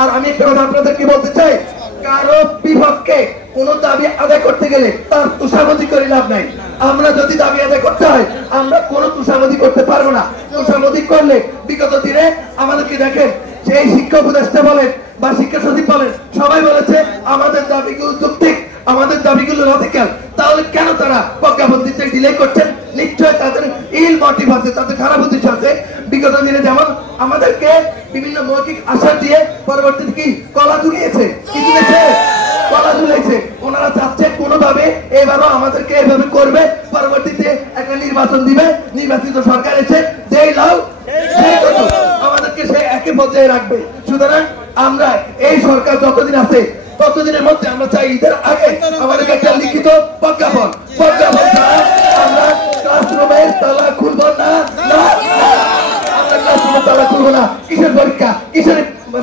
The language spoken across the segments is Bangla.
আর আমি একটা কথা আপনাদেরকে বলতে চাই, কারো বিপক্ষে কোন দাবি আদায় করতে গেলে তার তুষামতি করে লাভ নাই। আমরা যদি দাবি আদায় করতে হয়, আমরা কোনো তুষামতি করতে পারবো না। তুষামতি করলে বিগত দিনে আমাদেরকে দেখেন, সেই শিক্ষা উপদেষ্টা বলেন বা শিক্ষা সচিব বলেন, সবাই বলেছে আমাদের দাবিগুলো যৌক্তিক, আমাদের দাবিগুলো লজিক্যাল। তাহলে কেন তারা প্রজ্ঞাপন দিতে ডিলে করছেন? নিশ্চয় তাদের ইল মোটিভ আছে, তাদের খারাপ উদ্দেশ্য আছে। বিগত দিনে যেমন আমাদেরকে বিভিন্ন মৌখিক আশা দিয়ে পরবর্তীতে কি কলা ঝুলিয়েছে, কি ঝুলিয়েছে? কলা ঝুলিয়েছে। ওনারা চাচ্ছে কোনোভাবে এবারও আমাদেরকে এভাবে করবে, পরবর্তীতে একটা নির্বাচন দিবে, নির্বাচিত সরকার এসে যেই লাভ সেই কত আমাদেরকে সে একই পর্যায়ে রাখবে। সুতরাং আমরা এই সরকার যতদিন আছে ততদিনের মধ্যে আমরা চাই ঈদের আগে আমাদেরকে একটা লিখিত প্রজ্ঞাপন ছাড়া আমরা ক্লাসরুমের তালা খুলবো না। আমরা ক্লাসরুমের তালা খুলবো না। কিসের পরীক্ষা, কিসের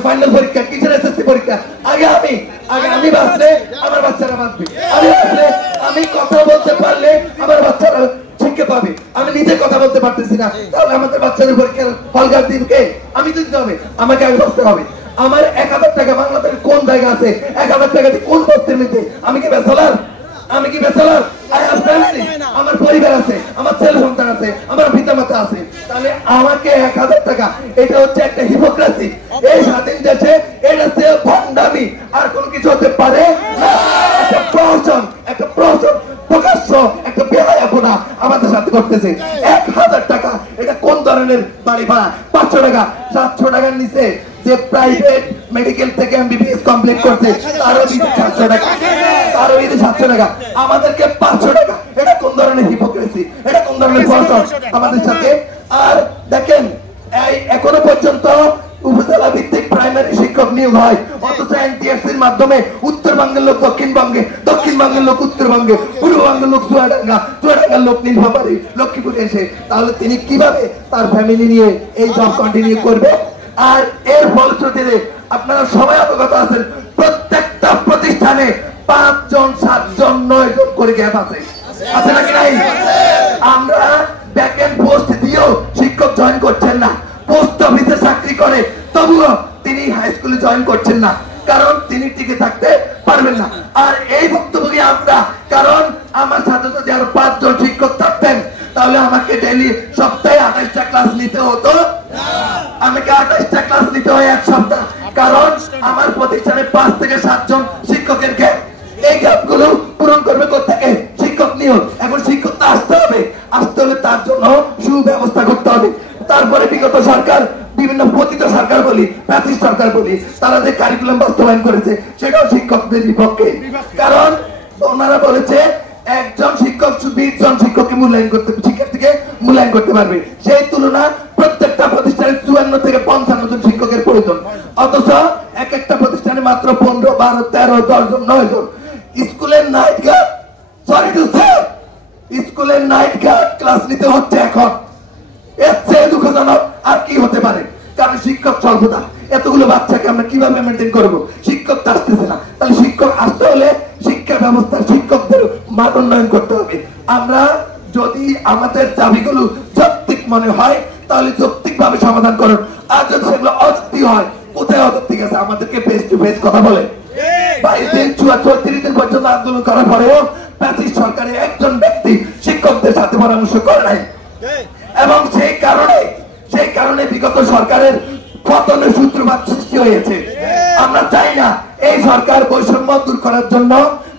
ফাইনাল পরীক্ষা, কিসের এসএসসি পরীক্ষা? আগে আমি বাঁচলে আমার বাচ্চারা বাঁচবে। আমি কথা বলতে পারলে আমার বাচ্চারা শিক্ষা পাবে। আমি নিজে কথা বলতে পারতেছি না, তাহলে আমাদের বাচ্চাদের পরীক্ষার হলগার দিন কে? আমি তো দিতে হবে, আমাকে আগে বসতে হবে। আমার 1000 টাকা বাংলাদেশের কোন জায়গা আছে? 1000 টাকা দিয়ে কোন বস্তির মধ্যে? আমি কি বেসালার? আমার পরিবার আছে, আমার ছেলে সন্তান আছে, আমার পিতা মাতা আছে। তাহলে আমাকে 1000 টাকা, এটা হচ্ছে একটা হিপোক্রেসি। এই স্বাধীন দেশে এটা হচ্ছে ভণ্ডামি, আর কোনো কিছু হতে পারে না। একটা প্রহসন প্রকাশ্য একটা বেহায়াপনা আমাদের সাথে করতেছে। 1000 টাকা, এটা কোন ধরনের বাড়ি ভাড়া? 500 টাকা, 700 টাকার নিচে যে প্রাইভেট মেডিকেল থেকে এমবিবিএস কমপ্লিট করছে তারও 700 টাকা, আমাদেরকে 500 টাকা। এটা কোন ধরনের হিপোক্রেসি? এটা কোন ধরনের প্রহসন আমাদের সাথে? আর দেখেন, এখনো পর্যন্ত উপজেলা ভিত্তিক প্রাইমারি শিক্ষক নিয়োগ হয়, অথচ এনটিএসসির মাধ্যমে উত্তরবঙ্গের লোক দক্ষিণবঙ্গে, দক্ষিণবঙ্গের লোক উত্তরবঙ্গে, পূর্ববঙ্গের লোক চুয়াডাঙ্গার লোক নীলফামারী, লক্ষ্মীপুরে এসে। তাহলে তিনি কিভাবে তার ফ্যামিলি নিয়ে এই জব কন্টিনিউ করবে? আর এর ফলশ্রুতিতে আপনারা সবাই অবগত আছেন, প্রত্যেকটা প্রতিষ্ঠানে 5 জন 7 জন 9 জন করে গ্যাপ আছে নাকি নাই? আমরা ব্যাকএন্ড পোস্ট দিয়েও শিক্ষক জয়েন করছেন না। পোস্ট অফিসে চাকরি করে তবুও তিনি হাই স্কুলে জয়েন করছেন না, কারণ তিনি টিকে থাকতে পারবেন না। আর এই ভুক্তভোগী আমরা, কারণ আমার সাথে যদি আরো 5 জন শিক্ষক থাকতেন তাহলে আমাকে ডেইলি সপ্তাহে 28টা ক্লাস নিতে হতো। আমাকে 28টা ক্লাস নিতে হয় এক সপ্তাহ, কারণ আমার প্রতিষ্ঠানে 5 থেকে 7 জন শিক্ষকের গ্যাপ। এই গ্যাপগুলো পূরণ করবে কোত্থেকে? শিক্ষক নিয়োগ। এখন শিক্ষক তো আসতে হবে তার জন্য সুব্যবস্থা করতে হবে। তারপরে বিগত সরকার, বিভিন্ন পতিত সরকার বলি, প্যাথিস্ট সরকার বলি, তারা যে কারিকুলাম বাস্তবায়ন করেছে সেটাও শিক্ষকদের বিপক্ষে। কারণ ওনারা বলেছে একজন শিক্ষক 20 জন শিক্ষককে শিক্ষার্থীকে মূল্যায়ন করতে পারবে। সেই তুলনা প্রত্যেকটা প্রতিষ্ঠানে 54 থেকে 55 জন শিক্ষকের প্রয়োজন, অথচ এক একটা প্রতিষ্ঠানে মাত্র 15, 12, 13, 10 জন, 9 জন। স্কুলের night guard, sorry to say, স্কুলের নাইট গার্ড ক্লাস নিতে হচ্ছে এখন। এর চেয়ে দুঃখজনক আর কি হতে পারে? কারণ শিক্ষক স্বল্পতা। এতগুলো বাচ্চাকে আমরা কিভাবে মেনটেন করবো? শিক্ষক তো আসতেছে না। তাহলে শিক্ষক আসতে হলে শিক্ষা ব্যবস্থার শিক্ষকদের মান উন্নয়ন করতে হবে। আমরা যদি আমাদের দাবিগুলো যৌক্তিক মনে হয় তাহলে যৌক্তিক ভাবে সমাধান করুন। আর যদি সেগুলো অযৌক্তিক হয়, কোথায় অযৌক্তিক আছে? আমাদেরকে ফেস টু ফেস কথা বলে 22 দিন 34 দিন পর্যন্ত আন্দোলন করার পরেও প্যাথিস্ট সরকারের একজন ব্যক্তি শিক্ষকদের সাথে পরামর্শ করে নাই। এবং সেই কারণে বিগত সরকারের পতনের সূত্রপাত সৃষ্টি হয়েছে। আমরা চাই না এই সরকার বৈষম্য দূর করার জন্য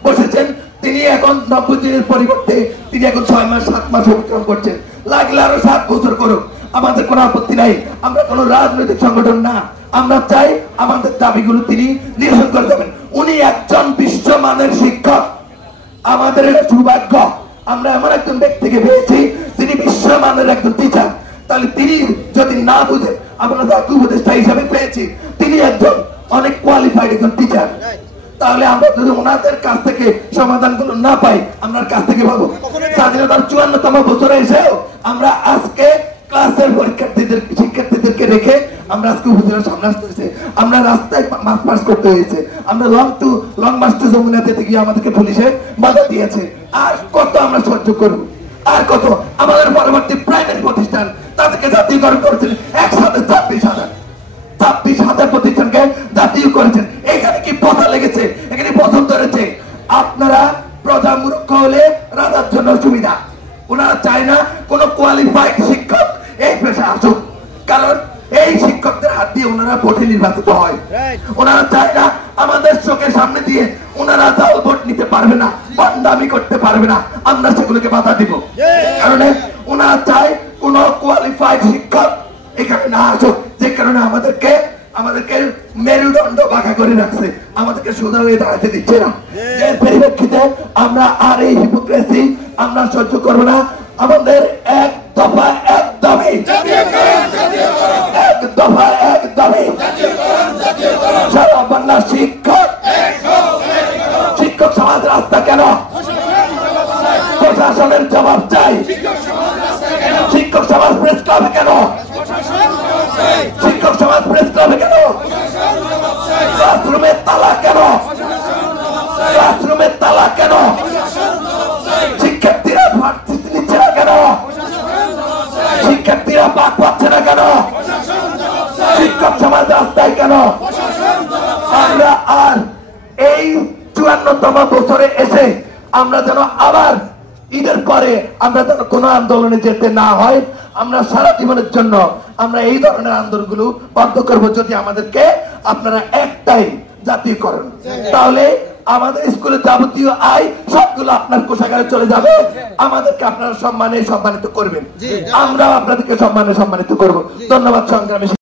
বসেছেন। তিনি এখন 90 দিনের পরিবর্তে তিনি এখন 6 মাস 7 মাস অতিক্রম করছেন। লাগলে আরো 7 বছর করুক, আমাদের কোনো আপত্তি নাই। আমরা কোনো রাজনৈতিক সংগঠন না। আমরা চাই আমাদের দাবিগুলো তিনি নিরসন করে দেবেন। উনি একজন বিশ্বমানের শিক্ষক। আমাদের এটা সৌভাগ্য, আমরা এমন একজন ব্যক্তিকে পেয়েছি তিনি বিশ্বমানের একজন টিচার। তাহলে তিনি যদি না বুঝে, আমরা তাকে উপদেষ্টা হিসাবে পেয়েছি, তিনি একজন অনেক কোয়ালিফাইড একজন টিচার। তাহলে আমরা যদি ওনাদের কাছ থেকে সমাধানগুলো না পাই, আমরা কাছ থেকে পাবো? স্বাধীনতার 54তম বছরে এসেও আমরা আজকে ক্লাসের শিক্ষার্থীদেরকে রেখে আমরা আজকে উপজেলার সামনে আসতেছে। আমরা রাস্তায় মার্চ করতে হয়েছে। আমরা লং মার্চ টু যমুনা যেতে গিয়ে আমাদেরকে পুলিশে বাধা দিয়েছে। আর কত আমরা সহ্য করবো? আর কত? আমাদের পরবর্তী প্রাইমারি প্রতিষ্ঠান তাদেরকে জাতীয়করণ করছেন একসাথে 26,000 প্রতিষ্ঠানকে জাতীয় করেছেন। এখানে কি পথা লেগেছে, এখানে প্রথম ধরেছে। আপনারা প্রজা মূর্খ হলে রাজার জন্য সুবিধা। ওনারা চায় না কোন কোয়ালিফাইড শিক্ষক এই পেশায় আসুক, কারণ এই শিক্ষকদের হাত দিয়ে ওনারা ভোটে নির্বাচিত হয়। ওনারা চায় না আমাদের চোখের সামনে দিয়ে ওনারা দল ভোট নিতে পারবে না, বান্দামি করতে পারবে না, আমরা সেগুলোকে বাধা দিব। কারণ ওনারা চায় কোন কোয়ালিফাইড শিক্ষক এখানে না আসুক, যে কারণে আমাদেরকে মেরুদণ্ড বাঁকা করে রাখছে, আমাদেরকে সোজা হয়ে দাঁড়াতে দিচ্ছে না। এর পরিপ্রেক্ষিতে আমরা আর এই হিপোক্রেসি আমরা সহ্য করবো না। আমাদের এক দফা এক দাবি, এক দফা এক দাবি, সারা বাংলা শিক্ষক সমাজ রাস্তা কেন? প্রশাসনের জবাব চাই। শিক্ষক সমাজ প্রেস ক্লাবে কেন? শিক্ষক সমাজ প্রেস ক্লাবে কেন? ক্লাসরুমের তালা কেন? ক্লাসরুমের তালা কেন? শিক্ষার্থীরা ভার্সিটি নিচ্ছে না কেন? শিক্ষার্থীরা পাক পাচ্ছে না কেন? শিক্ষক সমাজ রাস্তায় কেন? আমরা আর এই 54তম বছরে এসে আমরা যেন আবার ঈদের পরে আমরা যেন কোন আন্দোলনে যেতে না হয়। আমরা সারা জীবনের জন্য আমরা এই ধরনের আন্দোলনগুলো বন্ধ করব যদি আমাদেরকে আপনারা একটাই জাতীয়করণ, তাহলে আমাদের স্কুলে যাবতীয় আয় সবগুলো আপনার কোষাগারে চলে যাবে। আমাদেরকে আপনারা সম্মানিত করবেন, আমরাও আপনাদেরকে সম্মানিত করব। ধন্যবাদ সংগ্রামী।